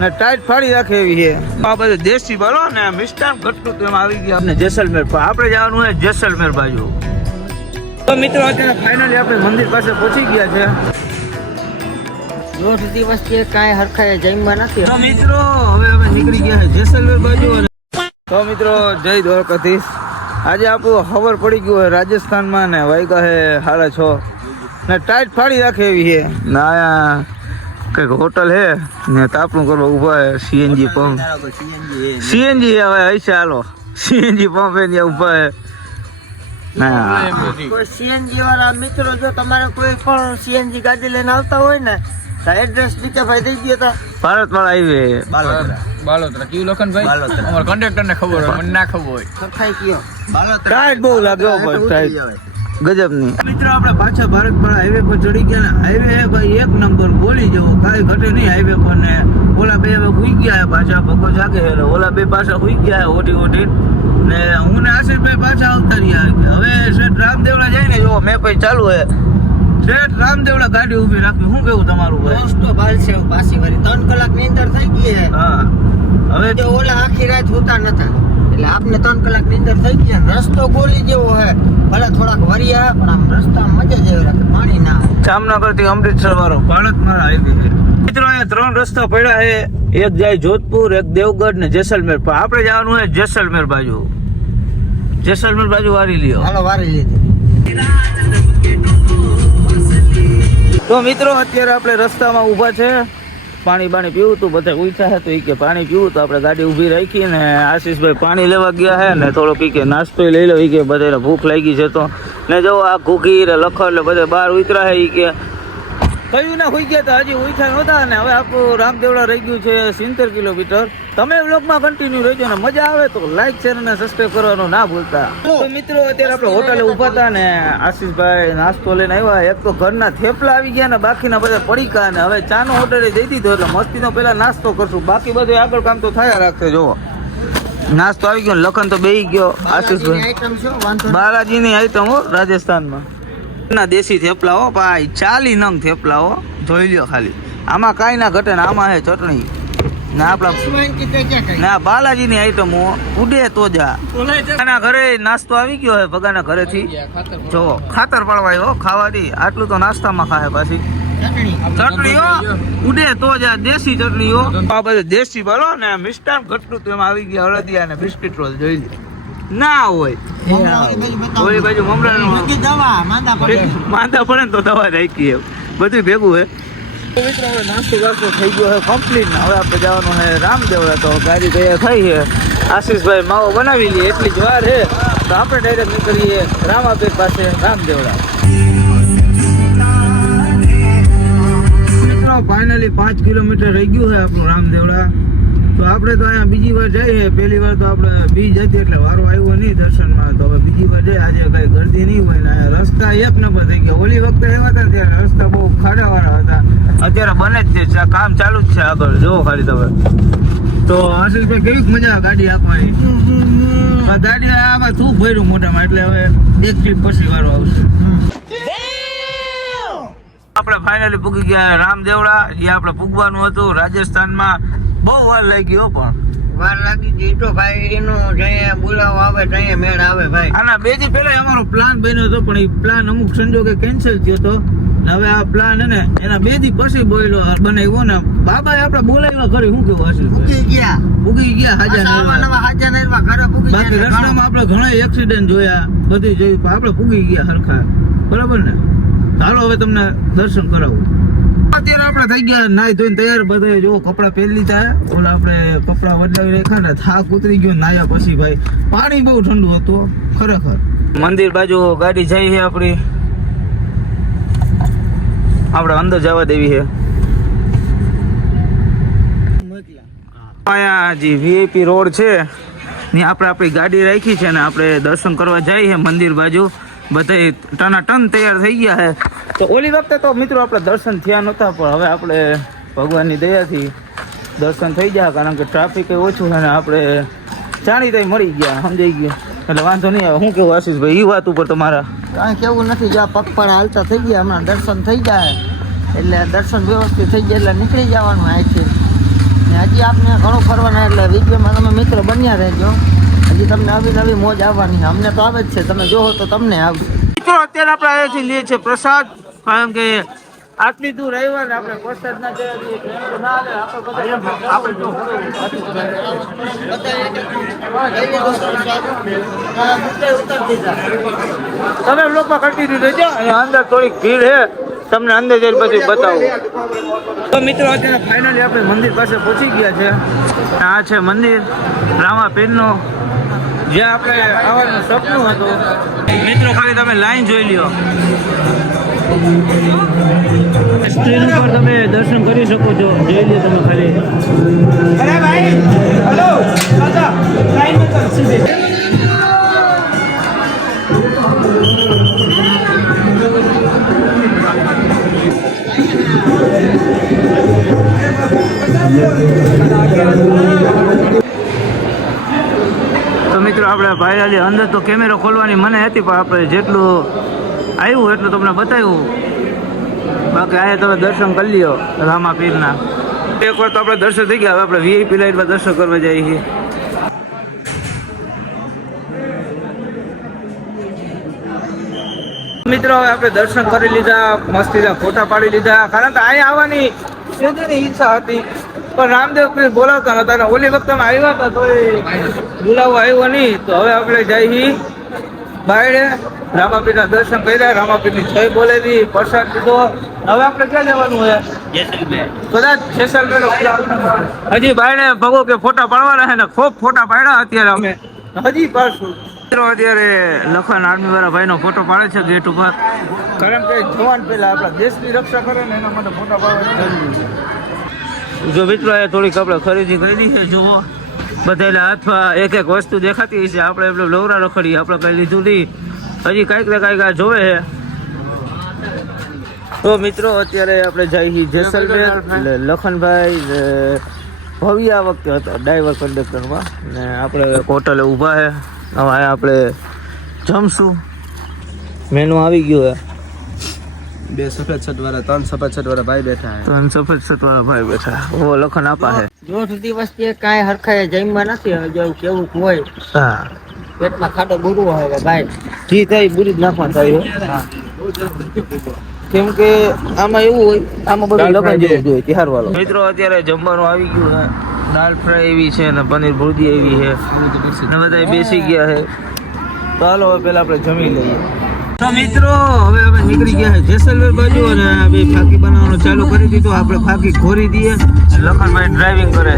ને ટાઈટ ફાડી રાખે એવી છે. આ બધું દેશી બરો ને મિષ્ટાન ઘટતું એમાં આવી ગયા આપણે જેસલમેર. આપણે જવાનું છે જેસલમેર બાજુ. તો મિત્રો અત્યારે ફાઇનલી આપણે મંદિર પાસે પહોંચી ગયા છે. 8 દિવસથી કાંઈ હરખાએ જમ્યા નથી. તો મિત્રો હવે અમે નીકળી ગયા છે જેસલમેર બાજુ. તો મિત્રો જય દ્વારકાધીશ. આજે આપણું ખબર પડી ગયું હોય રાજસ્થાનમાં ને વાગ્યા છે 6:30 ને ટાઈટ ફાડી રાખે એવી છે. ના કઈક હોટલ હે ને તાપણું કરવા ઉભા હે. સીએનજી પંપ સીએનજી હવે હશે. હાલો સીએનજી પંપ એ ત્યાં ઉભા હે. કોઈ સીએનજી વાળા મિત્રો જો તમારે કોઈ પણ સીએનજી ગાડી લઈને આવતા હોય ને તો એડ્રેસ નીચે ભાઈ દઈ ગયો હતા. ભારત વાળા હાઈવે બાલોતરા કેવું લખનભાઈ અમારા કંડક્ટર ને ખબર હોય મને ના ખબર હોય. સરખાઈ કયો ટાઈટ બહુ લાગ્યો ભાઈ. ટાઈટ ગજબની. મિત્રો આપણે પાછા ભારત વાળા હાઈવે પર ચડી ગયા ને હાઈવે હે ભાઈ એક નંબર બોલી જવો કાંઈ ઘટે નહીં હાઈવે પર. ને ઓલા બે હવે હુઈ ગયા પાછા ભગો જાગે છે. ઓલા બે પાછા હુઈ ગયા ઓટી ને હું ને આશીષભાઈ પાછા આવતા રહ્યા. હવે શેઠ રામદેવડા જાય ને જો મેં પછી ચાલુ હે શેઠ રામદેવડા ગાડી ઊભી રાખી. શું કેવું તમારું ભાઈ? દોસ્તો બાલ છે પાછી વારી 3 કલાક ની અંદર થઈ ગઈ છે. હા હવે જો ઓલા આખી રાત હોતા નતા એટલે આપને 3 કલાક ની અંદર થઈ ગયા. રસ્તો ગોલી જેવો હે ભલે થોડાક વરિયા પણ આમ રસ્તા મજા જેવી રાખે. પાણી ના જામનગર થી અમૃતસર વાળો ભારત મારા હાઈવે છે. મિત્રો અહીંયા 3 રસ્તા પડ્યા છે. એક જાય જોધપુર, એક દેવગઢ ને જેસલમેર. પણ આપણે જવાનું છે જેસલમેર બાજુ. જેસલમેર બાજુ વારી લ્યો. હાલો વારી લીધી. તો મિત્રો અત્યારે આપણે રસ્તામાં ઊભા છે. પાણી પીવું તું બધા ઉઠ્યા છે તો એ કે પાણી પીવું તો આપણે ગાડી ઊભી રાખી ને આશીષભાઈ પાણી લેવા ગયા છે ને થોડોક કે નાસ્તો લઈ લો. એ કે બધાને ભૂખ લાગી છે તો ને જો આ ઘૂઘી ને લખર એટલે બધા બહાર ઉતરા છે. એ કે કયું ના હોઈ ગયા તો હજી ઉઠ્યા નહોતા ને હવે આપણું રામદેવડા રહી ગયું છે 70 કિલોમીટર. તમે વ્લોગમાં કન્ટિન્યુ રહેજો ને મજા આવે તો લાઈક શેર અને સબસ્ક્રાઈબ કરવાનું ના ભૂલતા. તો મિત્રો અત્યારે આપણે હોટલે ઊભા હતા ને આશીષભાઈ નાસ્તો લઈને આવ્યા. એક તો ઘરના થેપલા આવી ગયા ને બાકીના બધા પડીકા ને હવે ચાનો ઓર્ડર દઈ દીધો એટલે મસ્તીનો પેલા નાસ્તો કરશું. બાકી બધું આગળ કામ તો થયા રાખશે. જોવો નાસ્તો આવી ગયો. લખન તો બેહી ગયો. આશીષભાઈ બાલાજીની આઈટમ હો રાજસ્થાનમાં ના દેશી થેપલા હો ભાઈ. 40 નંગ થેપલા હો. જોઈ લ્યો ખાલી. આમાં કાંઈ ના ઘટે ને આમાં હે ચટણી ના આપડા ના બાલાજીની આઈટમ ઉડે તો જા. ભગાના ઘરે નાસ્તો આવી ગયો હે. ભગાના ઘરેથી જો ખાતર પાડવા આવ્યો ખાવાથી. આટલું તો નાસ્તામાં ખાય પાછી ચટણીઓ ઉડે તો જા. દેશી ચટણીઓ આ બધું દેશી બોલો ને મિષ્ટાન ઘટતું તો એમાં આવી ગયા હળદિયા ને બિસ્કિટ રોલ. જોઈ લે ના હોય ઓલી બાજુ માંદા પડે ને તો દવા રાખી બધું ભેગું હે. મિત્રો હવે નાસ્તો વાસ્તો થઈ ગયો છે કમ્પ્લીટ. હવે આપણે જવાનું છે રામદેવડા. તો ગાડી તૈયાર થઈ છે. આશીષભાઈ માવો બનાવી લઈએ એટલી જ વાર છે તો આપણે ડાયરેક્ટ નીકળીએ રામાપીર પાસે રામદેવડા. મિત્રો ફાઇનલી 5 કિલોમીટર રહી ગયું છે આપણું રામદેવડા. તો આપણે તો અહીંયા બીજી વાર જઈએ. પહેલી વાર તો આપણે બીજ હતી એટલે વારો આવ્યો નહીં દર્શનમાં. તો હવે બીજી વાર જઈએ. આજે કઈ ગરદી નહીં હોય ને અહીંયા રસ્તા એક નંબર થઈ ગયા. ઓલી વખતે એવા હતા ત્યારે રસ્તા બહુ ખાડાવાળા હતા. અત્યારે બને જ છે કામ ચાલુ જ છે આગળ. જોવો ખાલી તમે. તો આશીષભાઈ કેવી મજા ગાડી આપવાની. ગાડી આમાં શું ભર્યું મોટામાં એટલે હવે એક ટ્રીપ પછી વારો આવશે. આપણે ફાઇનલી પૂગી ગયા રામદેવડા. જે આપણે પૂગવાનું હતું રાજસ્થાનમાં. બહુ વાર લાગી હો પણ વાર લાગી ગઈ તો ભાઈ એનો જઈએ બોલાવો આવે જઈએ મેળ આવે ભાઈ. આના 2 દી પહેલા અમારો પ્લાન બન્યો હતો પણ એ પ્લાન અમુક સંજોગે કેન્સલ થયો હતો. હવે આ પ્લાન હે ને એના 2 દી પછી બનાવ્યો ને બાબાએ આપણે બોલાવ્યા ખરી. શું કેવું હશે પૂગી ગયા હાજા નરવા ઘરે પૂગી. બાકી રસ્તામાં આપણે ઘણા એક્સિડન્ટ જોયા બધું જોયું પણ આપણે પૂગી ગયા હરખા. બરાબર ને. ચાલો હવે તમને દર્શન કરાવું. અત્યારે આપણે થઈ ગયા નાઈ ધોઈને તૈયાર. બધા જો કપડા પહેરી લીધા. ઓલા આપણે કપડા બદલાવી રાખ્યા ને થાક ઉતરી ગયો નાયા પછી ભાઈ. પાણી બહુ ઠંડુ હતું ખરેખર. મંદિર બાજુ ગાડી જઈ છે આપણી. આપણે અંદર જવા દેવી છે. અહીંયા જે વીઆઈપી રોડ છે ને આપણે આપણી ગાડી રાખી છે ને આપણે દર્શન કરવા જઈએ મંદિર બાજુ. બધા ટનાટન તૈયાર થઈ ગયા છે. તો ઓલી વખતે તો મિત્રો આપણે દર્શન થયા નહોતા પણ હવે આપણે ભગવાનની દયાથી દર્શન થઈ ગયા. કારણ કે ટ્રાફિક ઓછું છે ને આપણે જાણી તઈ મળી ગયા સમજાઈ ગયા એટલે વાંધો નહીં આવે. શું કેવું આશીષભાઈ એ વાત ઉપર તમારા? કાંઈ કેવું નથી. જો પગપાળા હાલતા થઈ ગયા હમણાં દર્શન થઈ જાય એટલે દર્શન વ્યવસ્થિત થઈ ગયા એટલે નીકળી જવાનું અહીંથી. ને હજી હજી આપને ઘણું ફરવાના એટલે વિડીયોમાં તમે મિત્ર બન્યા રહેજો. હજી તમને નવી નવી મોજ આવવાની છે. અમને તો આવે જ છે, તમે જોવો તો તમને આવશે. મિત્રો અત્યારે આપણે અહીંયાથી લઈએ છીએ પ્રસાદ, કારણ કે આટલી દૂર આવ્યા ને આપણે પ્રસાદ ના જવા દઈએ તો એમ તો ના હાલે. આપણે જો તમે લોકો કન્ટિન્યુ રહેજો. અહીંયા અંદર થોડીક ભીડ છે, તમને અંદર જઈને પછી બતાવું. તો મિત્રો અત્યારે ફાઇનલી આપણે મંદિર પાસે પહોંચી ગયા છે. આ છે મંદિર રામાપીરનું, જ્યાં આપણે આવવાનું સપનું હતું. મિત્રો ખાલી તમે લાઈન જોઈ લ્યો, સ્ક્રીન ઉપર તમે દર્શન કરી શકો છો. જોઈ લ્યો તમે ખાલી. અરે ભાઈ હેલો દાદા, લાઈન માં ચાલ સીધે. તો મિત્રો આપણે ભાઈ અંદર તો કેમેરો ખોલવાની મને હતી, પણ આપણે જેટલું આવ્યું એટલું તમને બતાવ્યું. બાકી અહીંયા તમે દર્શન કરી લ્યો રામાપીરના. એકવાર તો આપણે દર્શન થઈ ગયા, હવે આપણે વીઆઈપી લાઈનમાં દર્શન કરવા જઈએ છીએ. મિત્રો હવે આપણે દર્શન કરી લીધા, મસ્તીના ફોટા પાડી લીધા, કારણ કે અહીંયા આવવાની સીધી ઈચ્છા હતી, પણ રામદેવ પ્લીઝ બોલાવતા નતા ને ઓલી વખતે અમે આવ્યા હતા તો બોલાવવા આવ્યો નહીં. તો હવે આપણે જઈએ બાયડે, રામાપીરના દર્શન કર્યા, રામાપીરની જય બોલેલી, પ્રસાદ લીધો. હવે આપણે ક્યાં જવાનું હોય? કદાચ જેસલમેર. હજી બાયડે ભગો કે ફોટા પાડવાના છે ને ખૂબ ફોટા પાડ્યા અત્યારે અમે, હજી પાડશું. અત્યારે લખન આર્મી વાળા ભાઈનો ફોટો પાડે છે ગેટ ઉપર, કારણ કે જવાન પહેલા આપણા દેશની રક્ષા કરે ને એના માટે ફોટા પાડવા જરૂરી છે. જો મિત્રો એ થોડીક આપણે ખરીદી કરી છે. જુઓ બધાના હાથમાં એક એક વસ્તુ દેખાતી છે. આપણે એટલે લવરા રખડી, આપણે કઈ લીધું નહીં, હજી કાંઈક ને કાંઈક આ જોવે છે. તો મિત્રો અત્યારે આપણે જઈએ જેસલમેર. એટલે લખનભાઈ ભવ્ય આ વખતે હતા ડ્રાઈવર કંડક્ટરમાં, ને આપણે હોટલે ઊભા છે. હવે આપણે જમશું. મેનુ આવી ગયું છે. 2 સફેદ શર્ટ વાળા, 3 સફેદ શર્ટ વાળા ભાઈ બેઠા હે. 3 સફેદ શર્ટ વાળા ભાઈ બેઠા. ઓ લખન આપા હે. દોઢ દિવસથી કાંઈ હરખાય જમવા નથી. હવે જેવું કેવું હોય હા, પેટમાં ખાડો બુરવો હોય ભાઈ, જી થાય બુરી જ નાખવા થાય. કેમ કે આમાં એવું હોય, આમાં બધું લગન જેવું જોઈએ તિહાર વાળો. મિત્રો અત્યારે જમવાનું આવી ગયું છે. દાલ ફ્રાય એવી છે ને પનીર ભુરજી એવી છે ને બધા બેસી ગયા છે. તો હાલો હવે પેલા આપણે જમી લઈએ. તો મિત્રો હવે અમે નીકળી ગયા છે જેસલમેર બાજુ, અને બે ફાકી બનાવવાનું ચાલુ કરી દીધું. આપણે ફાકી ખોરી દઈએ. લખનભાઈ ડ્રાઇવિંગ કરે છે.